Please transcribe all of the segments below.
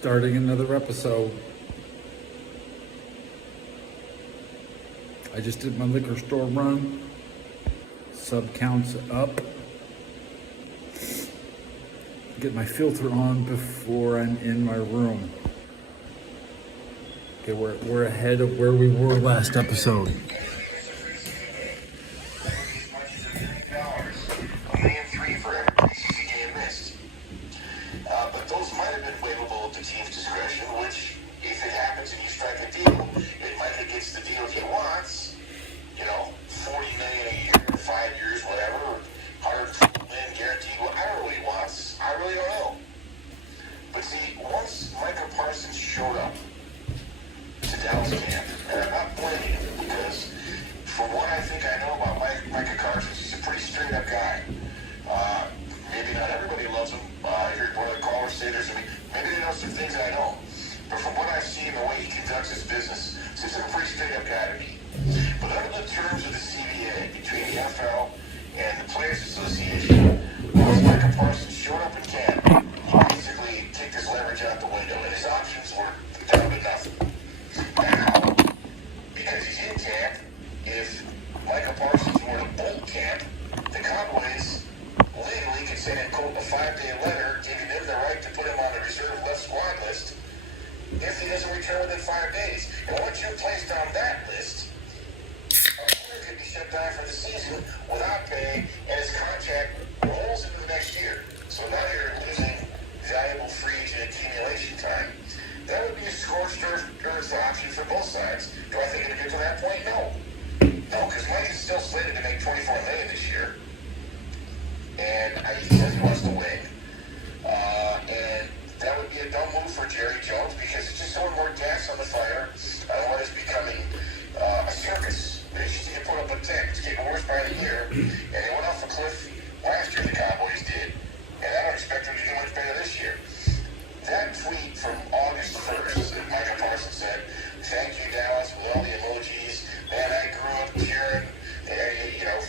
Starting another episode. I just did my liquor store run. Sub counts up. Get my filter on before I'm in my room. Okay, we're ahead of where we were last episode. But those might have been waivable at the team's discretion, which, if it happens and you strike a deal, it might be against the deal he wants. You know, $40 million a year, 5 years, whatever, $100 million guaranteed, whatever he wants. I really don't know. But see, once Micah Parsons showed up to Dallas camp, and I'm not blaming him because, from what I think I know about Micah Parsons, he's a pretty straight-up guy. Maybe not everybody loves him. I heard one of the callers say there's maybe they know some things I don't. But from what I've seen, the way he conducts his business, seems like a pretty straight-up guy to me. But under the terms of the CBA between the NFL and the Players Association, once Micah Parsons showed up in camp, he basically kicked his leverage out the window, and his options were down to nothing. Now, because he's in camp, if Micah Parsons were to bolt camp, the Cowboys legally can send in Colt a 5-day letter giving them the right to put him on the reserve left squad list if he doesn't return within 5 days. And once you're placed on that list, a player could be shut down for the season without pay, and his contract rolls into the next year. So now you're losing valuable free agent accumulation time. That would be a scorched earth option for both sides. Do I think it'll get to that point? No. No, because Mike is still slated to make $24 million this year. And he says he wants to win. And that would be a dumb move for Jerry Jones because it's just throwing more gas on the fire on what is becoming a circus. They just need to put up a tent. It's getting worse by the year. And they went off a cliff last year, the Cowboys did. And I don't expect them to do much better this year. That tweet from August 1st that Micah Parsons said, "Thank you, Dallas," with all the emojis. Man, I grew up cheering,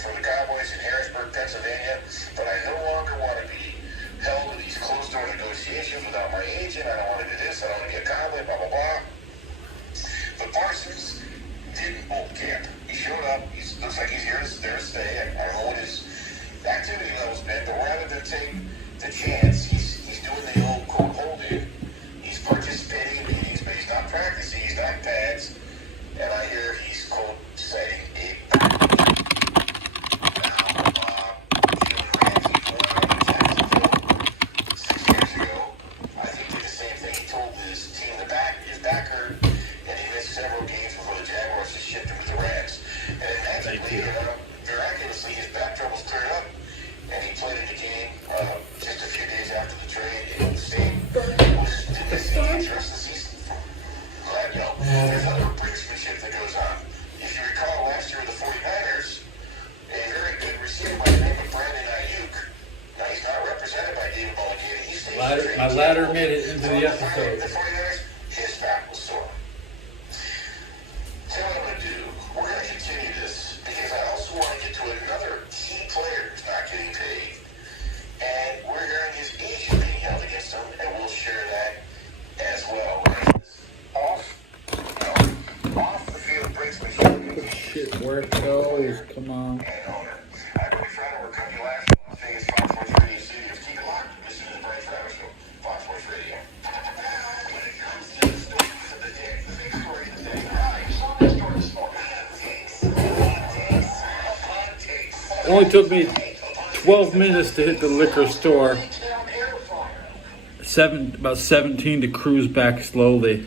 for the Cowboys in Harrisburg, Pennsylvania, but I no longer want to be held to these closed-door negotiations without my agent. I don't want to do this. I don't want to be a cowboy, blah, blah, blah. But Parsons didn't bolt camp. He showed up. Looks like he's there to stay. I don't know what his activity level's been, but rather than take the chance, he's doing the old quote hold-in. He's participating in meetings, but he's not practicing. He's not pads. And I hear he's, quote, citing a miraculously, his back troubles cleared up, and he played in the game just a few days after the trade. And the state didn't miss any injuries the season. There's other brinksmanship that goes on. If you recall last year, the 49ers, a very good receiver by the name of Brandon Ayuk. Now, he's not represented by David Ballaghy. My ladder made it into the episode. The 49ers, his back was sore. So what I'm going to do, we're going to continue this because I also want to get to another key player who's not getting paid. And we're hearing his agent being held against him, and we'll share that as well. Off the field brinksmanship. Shit, where it goes? Come on. And owner. I'm Brian Fratto. We're coming to you live from Las Vegas, Fox Sports Radio Studios. Keep it locked. Listen to the Brian Fratto Show, Fox Sports Radio. When it comes to the stories of the day, the big story of the day. It only took me 12 minutes to hit the liquor store. About 17 to cruise back slowly.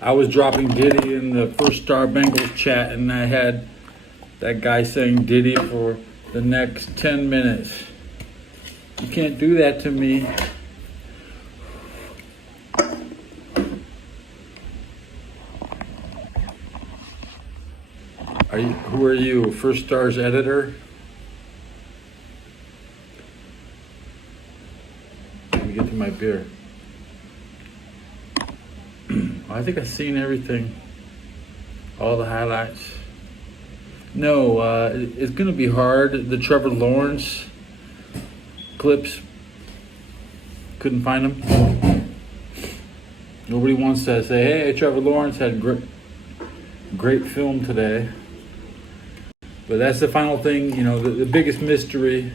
I was dropping Diddy in the First Star Bengals chat, and I had that guy saying Diddy for the next 10 minutes. You can't do that to me. Who are you? First Star's editor? Let me get to my beer. I think I've seen everything. All the highlights. No, it's gonna be hard. The Trevor Lawrence clips, couldn't find them. Nobody wants to say, "Hey, Trevor Lawrence had great film today." But that's the final thing. You know, the biggest mystery.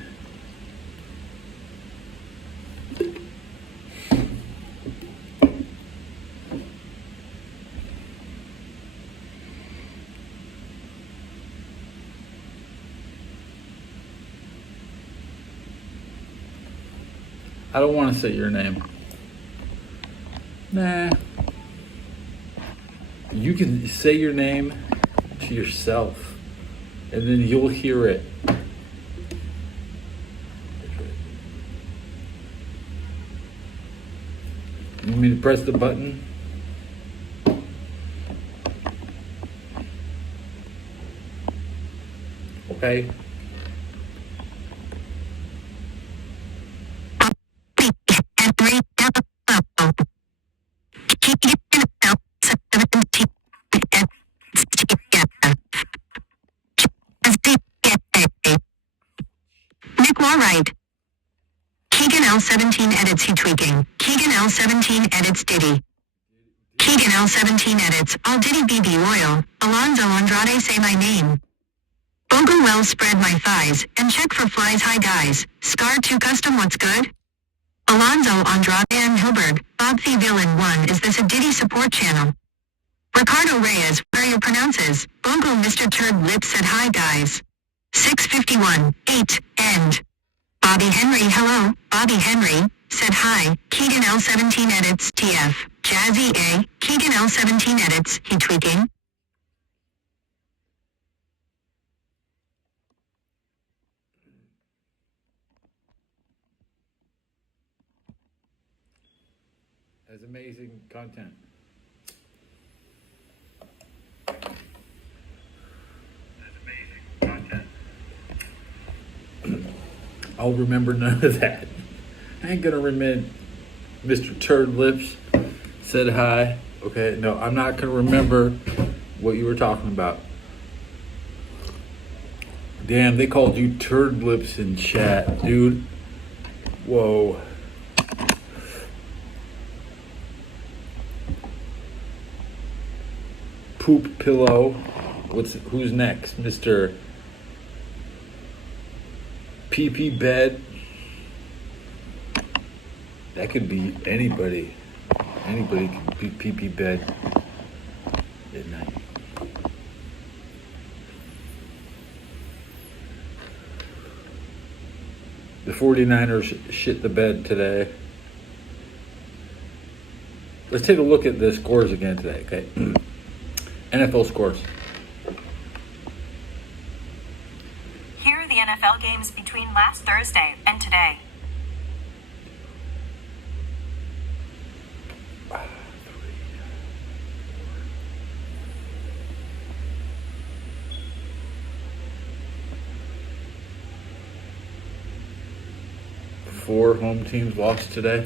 I don't want to say your name. Nah. You can say your name to yourself, and then you'll hear it. You want me to press the button? Okay. Nick Warright. Keegan L17 edits He Tweaking. Keegan L17 edits Diddy. Keegan L17 edits All Diddy BB Oil. Alonzo Andrade Say My Name. Bogle Wells Spread My Thighs and Check for Flies. Hi guys. Scar 2 Custom What's Good? Alonzo Andrade and Hilberg. Bob the Villain 1 Is this a Diddy support channel? Ricardo Reyes, where you pronounces? Bogle Mr. Turd Lips said hi guys. 651, 8, end. Bobby Henry hello, Bobby Henry, said hi, Keegan L17 edits, TF, Jazzy A, Keegan L17 edits, He Tweaking. That's amazing content. I'll remember none of that. I ain't gonna remember Mr. Turd Lips said hi. Okay, no, I'm not gonna remember what you were talking about. Damn, they called you Turd Lips in chat, dude. Whoa. Poop Pillow. Who's next? Mr. PP Bed. That could be anybody. Anybody can be PP Bed at night. The 49ers shit the bed today. Let's take a look at the scores again today, okay? NFL scores. Here are the NFL games between last Thursday and today. Four home teams lost today.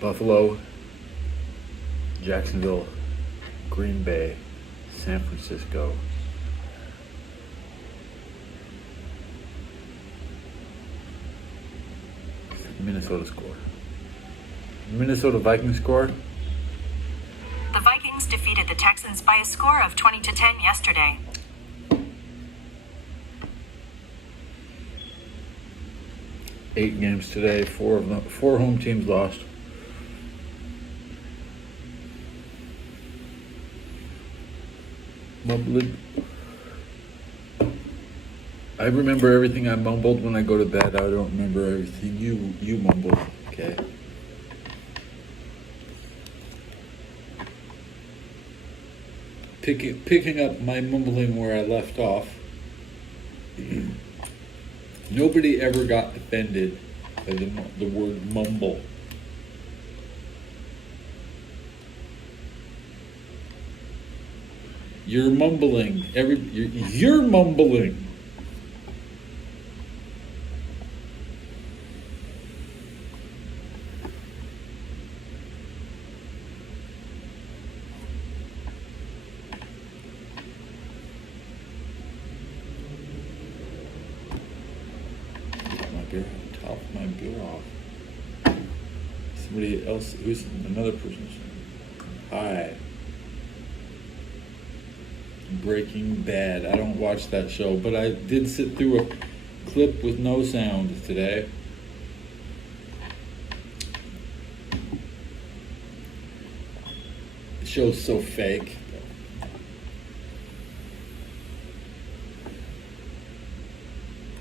Buffalo, Jacksonville, Green Bay, San Francisco. Minnesota score. Minnesota Vikings score. The Vikings defeated the Texans by a score of 20-10 yesterday. Eight games today. Four home teams lost. Mumbling. I remember everything I mumbled when I go to bed. I don't remember everything you mumbled. Okay. Picking up my mumbling where I left off. Nobody ever got offended by the word mumble. You're mumbling. You're mumbling. beer, top my beer off. Somebody else, who's another person? Hi. Breaking Bad. I don't watch that show, but I did sit through a clip with no sound today. The show's so fake.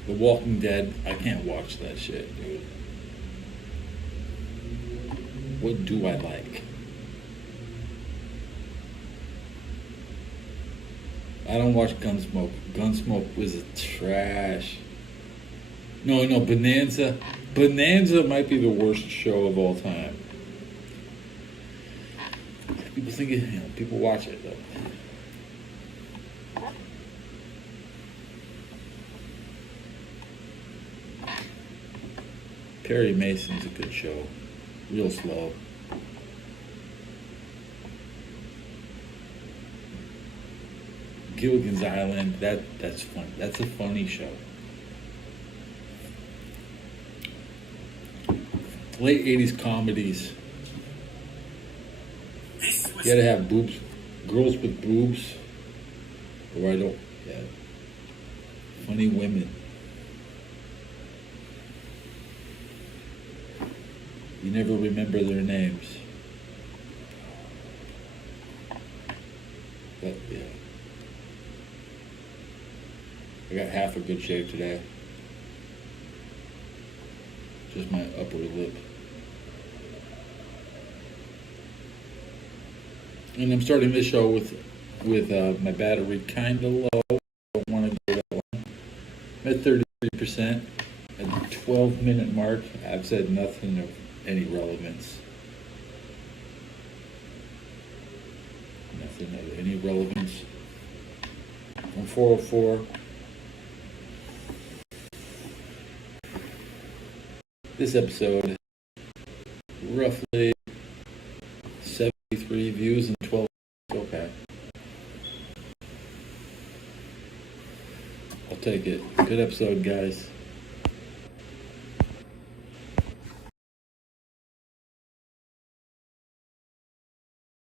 The Walking Dead, I can't watch that shit, dude. What do I like? I don't watch Gunsmoke. Gunsmoke was trash. No, Bonanza. Bonanza might be the worst show of all time. People think it, people watch it though. Perry Mason's a good show. Real slow. Gilligan's Island, that's fun. That's a funny show. Late 80s comedies. You gotta have boobs, girls with boobs, or I don't, yeah. Funny women. You never remember their names. But yeah. I got half a good shave today. Just my upper lip. And I'm starting this show with my battery kinda low. Don't want to go that long. I'm at 33%. At the 12-minute mark, I've said nothing of any relevance. Nothing of any relevance. I'm 404. This episode, roughly 73 views and 12. Okay. I'll take it. Good episode, guys.